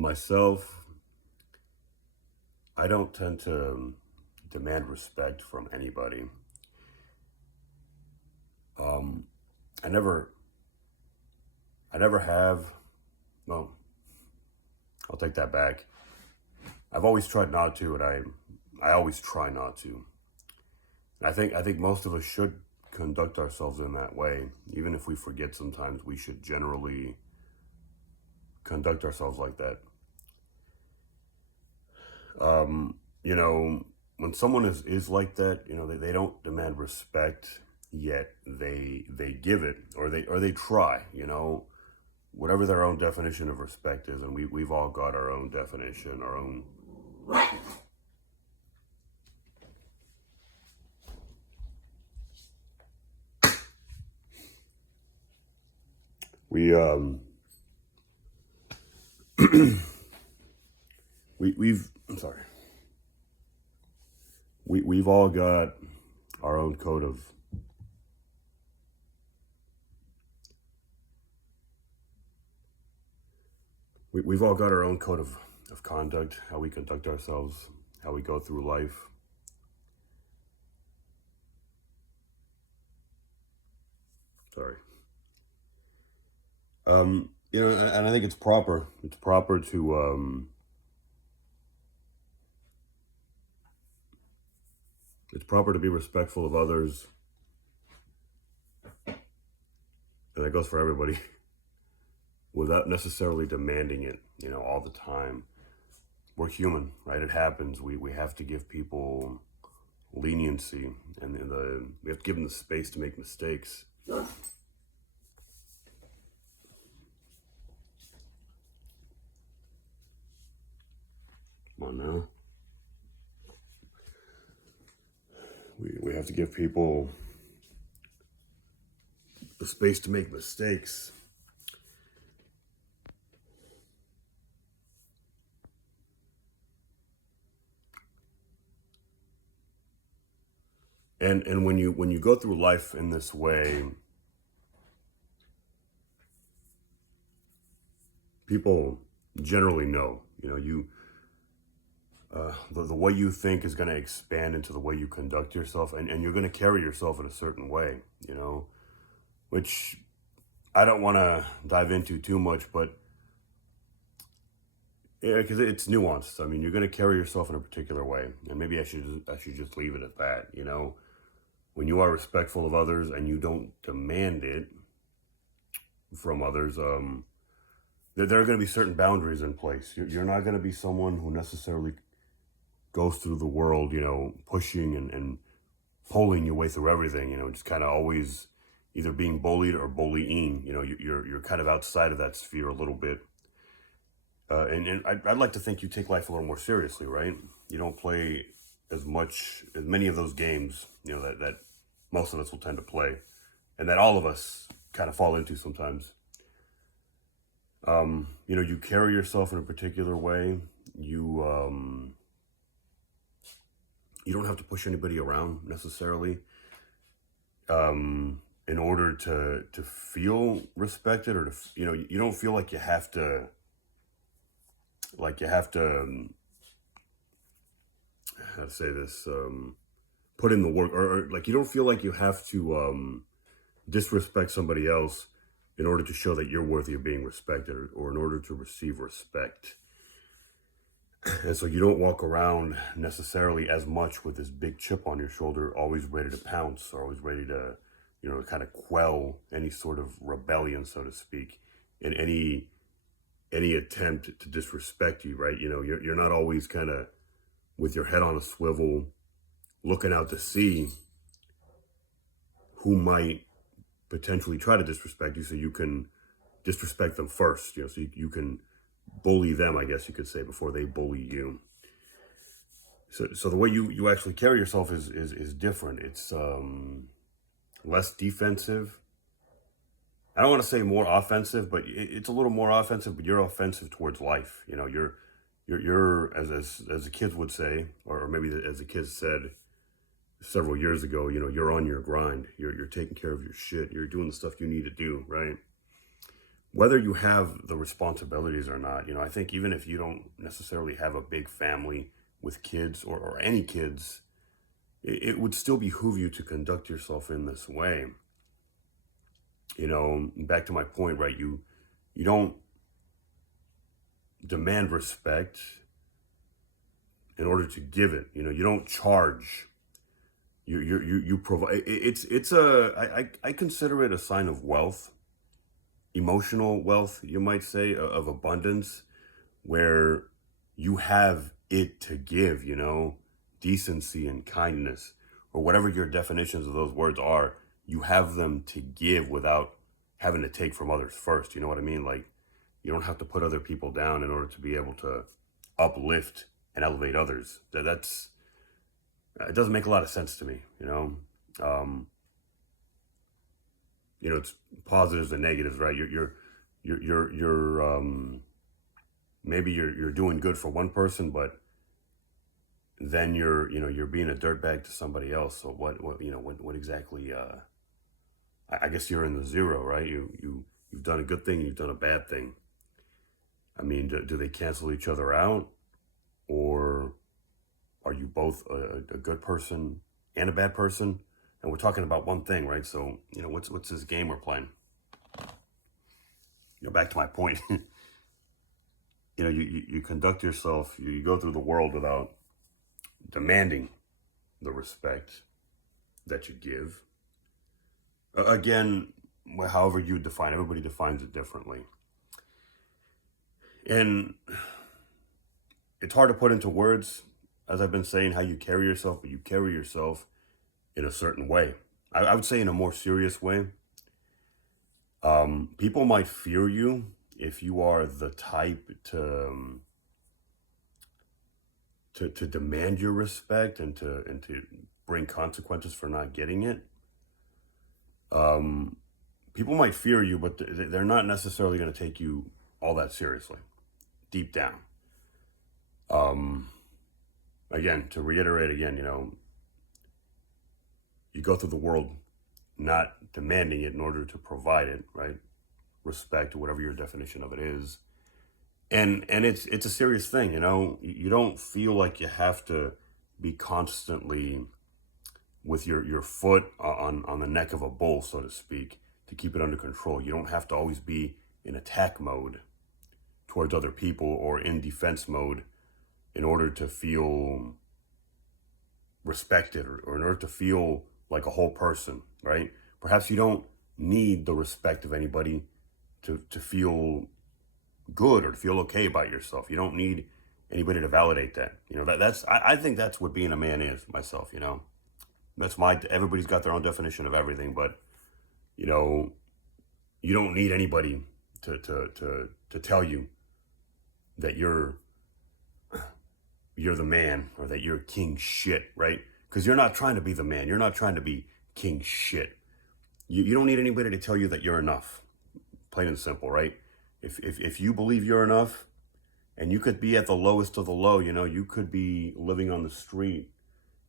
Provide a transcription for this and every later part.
Myself, I don't tend to demand respect from anybody. Um, I never, I never have. Well, I'll take that back. I've always tried not to, and I always try not to. And I think most of us should conduct ourselves in that way, even if we forget. Sometimes we should generally conduct ourselves like that. You know, when someone is like that, they don't demand respect, yet they give it, or they try. Whatever their own definition of respect is, and we've all got our own definition, our own. We we've I'm sorry. We've all got our own code of. We've all got our own code of conduct, how we conduct ourselves, how we go through life. Sorry. And I think it's proper. It's proper to be respectful of others, and that goes for everybody, without necessarily demanding it, all the time. We're human, right? It happens. We have to give people leniency, and we have to give them the space to make mistakes. Come on now. We have to give people the space to make mistakes. And when you go through life in this way, people generally know. The way you think is going to expand into the way you conduct yourself, and you're going to carry yourself in a certain way. Which I don't want to dive into too much, but yeah, because it's nuanced. I mean, you're going to carry yourself in a particular way, and maybe I should just leave it at that. When you are respectful of others and you don't demand it from others, there are going to be certain boundaries in place. You're not going to be someone who necessarily goes through the world, pushing and pulling your way through everything. Just kind of always either being bullied or bullying. You're kind of outside of that sphere a little bit. And I'd like to think you take life a little more seriously, right? You don't play as many of those games, that most of us will tend to play, and that all of us kind of fall into sometimes. You carry yourself in a particular way. You don't have to push anybody around necessarily, in order to feel respected, or you don't feel like you have to, how to say this, put in the work, or like you don't feel like you have to disrespect somebody else in order to show that you're worthy of being respected, or in order to receive respect. And so you don't walk around necessarily as much with this big chip on your shoulder, always ready to pounce, or always ready to, kind of quell any sort of rebellion, so to speak, in any attempt to disrespect you, right? You're not always kind of with your head on a swivel, looking out to see who might potentially try to disrespect you, so you can disrespect them first, so you can bully them, I guess you could say, before they bully you. So the way you actually carry yourself is different. It's less defensive. I don't want to say more offensive, but it's a little more offensive. But you're offensive towards life. You're as the kids would say, or maybe as the kids said several years ago. You're on your grind. You're taking care of your shit. You're doing the stuff you need to do, right? whether you have the responsibilities or not, I think even if you don't necessarily have a big family with kids or any kids, it would still behoove you to conduct yourself in this way. Back to my point, right? You don't demand respect in order to give it. You don't charge. You provide. It's a I consider it a sign of wealth, emotional wealth, you might say, of abundance, where you have it to give. Decency and kindness, or whatever your definitions of those words are. You have them to give without having to take from others first. You know what I mean? Like, you don't have to put other people down in order to be able to uplift and elevate others. That's it doesn't make a lot of sense to me. Um, it's positives and negatives, right? You're maybe you're doing good for one person, but then you're being a dirtbag to somebody else. So what exactly? I guess you're in the zero, right? You've done a good thing, you've done a bad thing. I mean, do they cancel each other out, or are you both a good person and a bad person? And we're talking about one thing, right? So what's this game we're playing? Back to my point. You conduct yourself, you go through the world without demanding the respect that you give. Again, however you define, everybody defines it differently. And it's hard to put into words, as I've been saying, how you carry yourself, but you carry yourself in a certain way. I would say in a more serious way. People might fear you if you are the type to demand your respect and to bring consequences for not getting it. People might fear you, but they're not necessarily going to take you all that seriously, deep down. Again, to reiterate again, you go through the world not demanding it in order to provide it, right? Respect, or whatever your definition of it is. And it's a serious thing. You don't feel like you have to be constantly with your foot on the neck of a bull, so to speak, to keep it under control. You don't have to always be in attack mode towards other people or in defense mode in order to feel respected, or in order to feel like a whole person, right? Perhaps you don't need the respect of anybody to feel good or to feel okay about yourself. You don't need anybody to validate that. I think that's what being a man is, myself. That's everybody's got their own definition of everything, but you don't need anybody to tell you that you're the man, or that you're king shit, right? Because you're not trying to be the man. You're not trying to be king shit. You don't need anybody to tell you that you're enough. Plain and simple, right? If you believe you're enough, and you could be at the lowest of the low, you could be living on the street,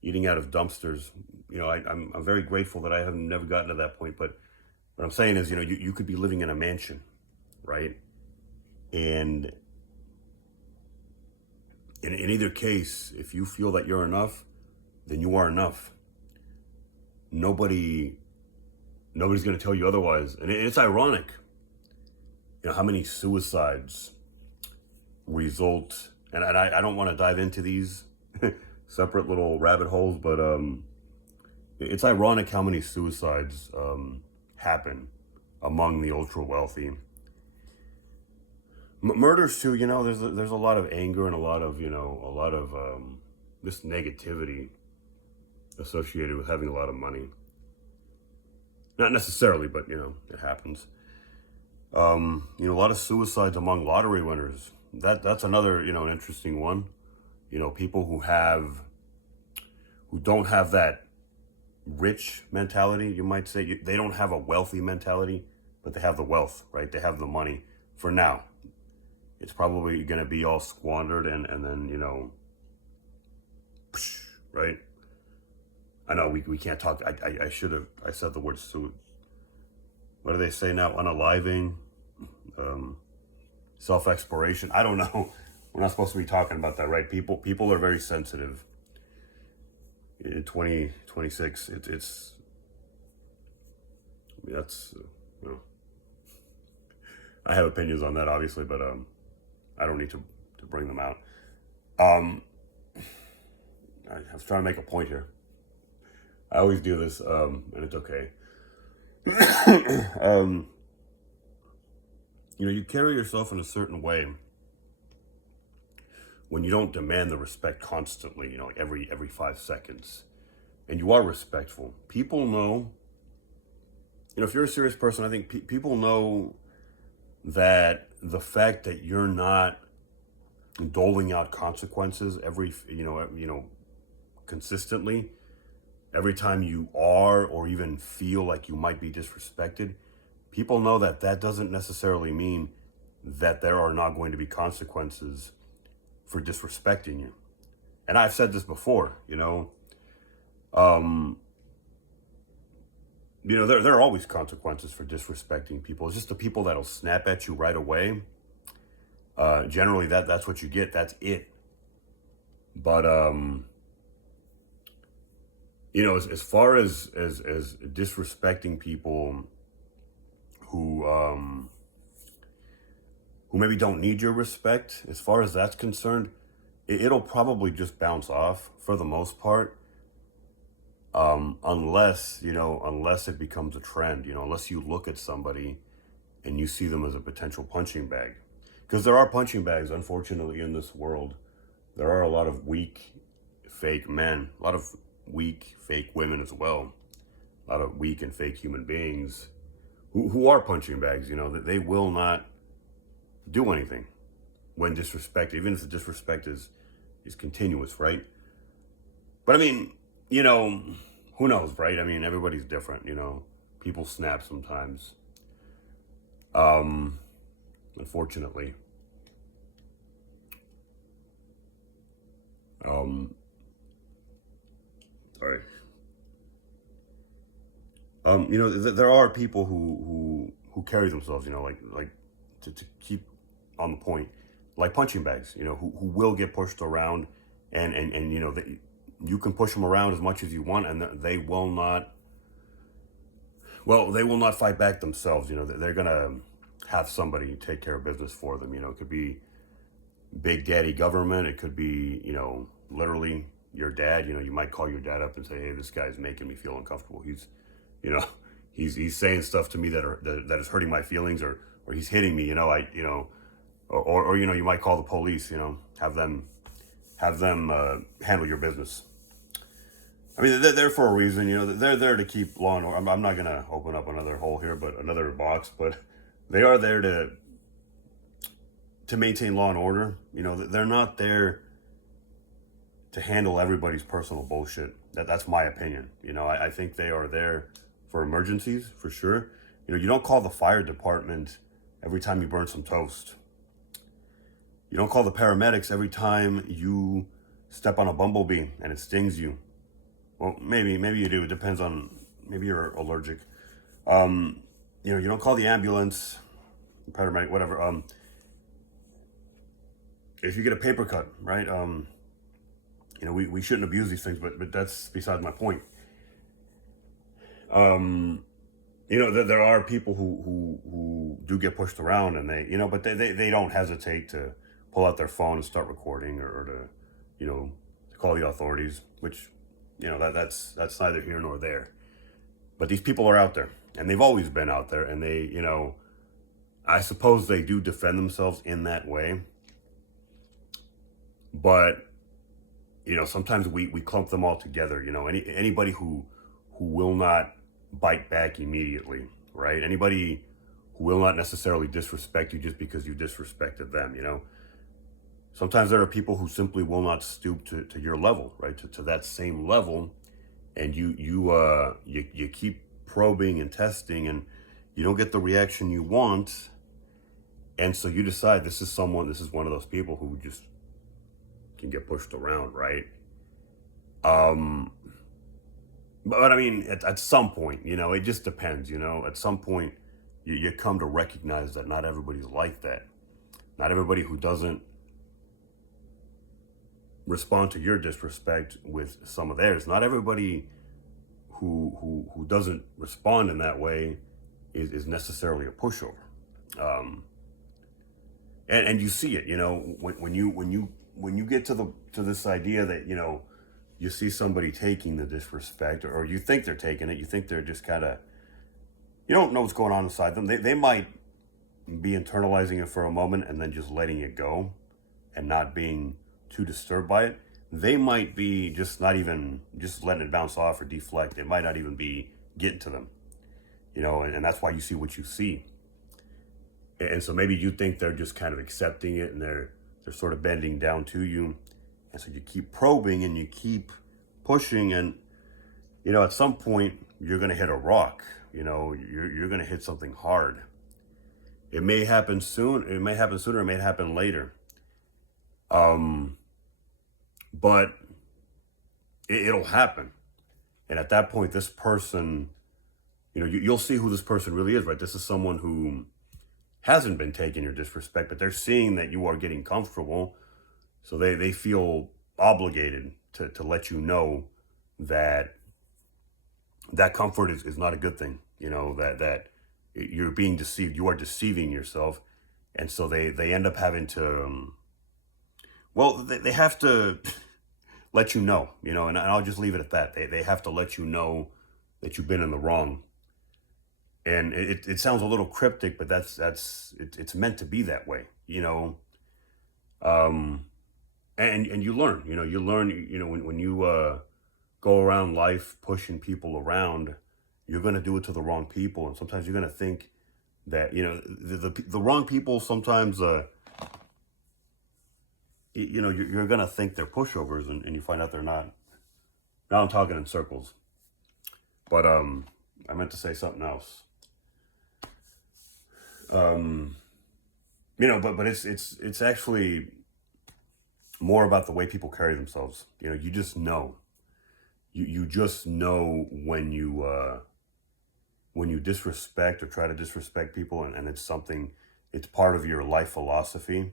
eating out of dumpsters. I'm very grateful that I have never gotten to that point. But what I'm saying is, you could be living in a mansion, right? And in either case, if you feel that you're enough, then you are enough. Nobody's going to tell you otherwise. And it's ironic, how many suicides result, and I don't want to dive into these separate little rabbit holes, but it's ironic how many suicides happen among the ultra wealthy. Murders too, there's a lot of anger and a lot of this negativity associated with having a lot of money. Not necessarily, but it happens. A lot of suicides among lottery winners. That's another an interesting one. People who don't have that rich mentality, you might say. They don't have a wealthy mentality, but they have the wealth, right? They have the money for now. It's probably going to be all squandered and then, right? I know we can't talk. I should have, I said the word suit. What do they say now? Unaliving. um, self-exploration. I don't know. We're not supposed to be talking about that, right? People are very sensitive. In 2026, it's I mean, that's you know, I have opinions on that, obviously, but I don't need to bring them out. Um, I was trying to make a point here. I always do this, and it's okay. um, you carry yourself in a certain way when you don't demand the respect constantly. Like every 5 seconds, and you are respectful. People know. If you're a serious person, I think people know that the fact that you're not doling out consequences consistently, every time you are or even feel like you might be disrespected, people know that that doesn't necessarily mean that there are not going to be consequences for disrespecting you. And I've said this before, there are always consequences for disrespecting people. It's just the people that'll snap at you right away. Generally, that's what you get. That's it. But as far as disrespecting people who maybe don't need your respect, as far as that's concerned, it'll probably just bounce off for the most part. Unless it becomes a trend, unless you look at somebody and you see them as a potential punching bag. Because there are punching bags, unfortunately, in this world. There are a lot of weak, fake men, a lot of weak, fake women as well, a lot of weak and fake human beings who are punching bags, that they will not do anything when disrespected, even if the disrespect is continuous, right? But I mean, who knows, right? I mean, everybody's different, people snap sometimes. Unfortunately. Sorry. There are people who carry themselves, like to keep on the point, like punching bags, who will get pushed around, and you can push them around as much as you want, and they will not. Well, they will not fight back themselves. They're gonna have somebody take care of business for them. It could be Big Daddy government. It could be, literally your dad. You might call your dad up and say, "Hey, this guy's making me feel uncomfortable. He's, you know, he's saying stuff to me that is hurting my feelings, or he's hitting me. Or you might call the police. Have them handle your business. I mean, they're there for a reason. They're there to keep law and order. I'm not gonna open up another hole here, but another box. But they are there to maintain law and order. They're not there to handle everybody's personal bullshit. That's my opinion. I think they are there for emergencies, for sure. You don't call the fire department every time you burn some toast. You don't call the paramedics every time you step on a bumblebee and it stings you. Well, maybe you do. It depends on, maybe you're allergic. You don't call the ambulance, paramedic, whatever. If you get a paper cut, right? We shouldn't abuse these things, but that's besides my point. There are people who do get pushed around, and but they don't hesitate to pull out their phone and start recording, or to call the authorities, which that's neither here nor there. But these people are out there, and they've always been out there, and they I suppose they do defend themselves in that way. But sometimes we clump them all together. Anybody who will not bite back immediately, right? Anybody who will not necessarily disrespect you just because you disrespected them. Sometimes there are people who simply will not stoop to your level, right? To that same level, and you keep probing and testing, and you don't get the reaction you want, and so you decide this is one of those people who just can get pushed around, right? But I mean, at some point, it just depends. At some point, you come to recognize that not everybody's like that. Not everybody who doesn't respond to your disrespect with some of theirs. Not everybody who doesn't respond in that way is necessarily a pushover. Um, and you see it, when you get to this idea that you see somebody taking the disrespect, or you think they're taking it, you think they're just kind of, you don't know what's going on inside them. They might be internalizing it for a moment and then just letting it go and not being too disturbed by it. They might be just not even just letting it bounce off or deflect. It might not even be getting to them, and that's why you see what you see. And so maybe you think they're just kind of accepting it, and they're sort of bending down to you. And so you keep probing and you keep pushing, and at some point you're going to hit a rock. You're going to hit something hard. It may happen soon. It may happen sooner. It may happen later. But it'll happen. And at that point, this person, you'll see who this person really is, right? This is someone who hasn't been taking your disrespect, but they're seeing that you are getting comfortable. So they feel obligated to let you know that comfort is not a good thing, that you're being deceived. You are deceiving yourself. And so they end up having to, they have to let you know, and I'll just leave it at that. They have to let you know that you've been in the wrong. And it sounds a little cryptic, but it's meant to be that way, and you learn, when you go around life pushing people around, you're going to do it to the wrong people. And sometimes you're going to think that, the wrong people sometimes, you're going to think they're pushovers, and you find out they're not. Now I'm talking in circles, but I meant to say something else. But it's actually more about the way people carry themselves. You just know. You just know when you disrespect or try to disrespect people, and it's part of your life philosophy.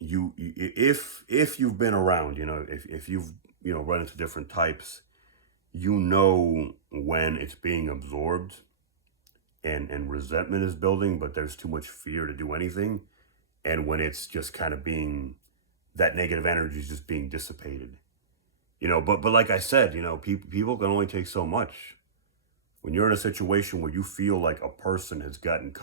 If you've been around, if you've run into different types, when it's being absorbed and resentment is building, but there's too much fear to do anything, and when it's just kind of that negative energy is just being dissipated. But like I said, people can only take so much. When you're in a situation where you feel like a person has gotten comfortable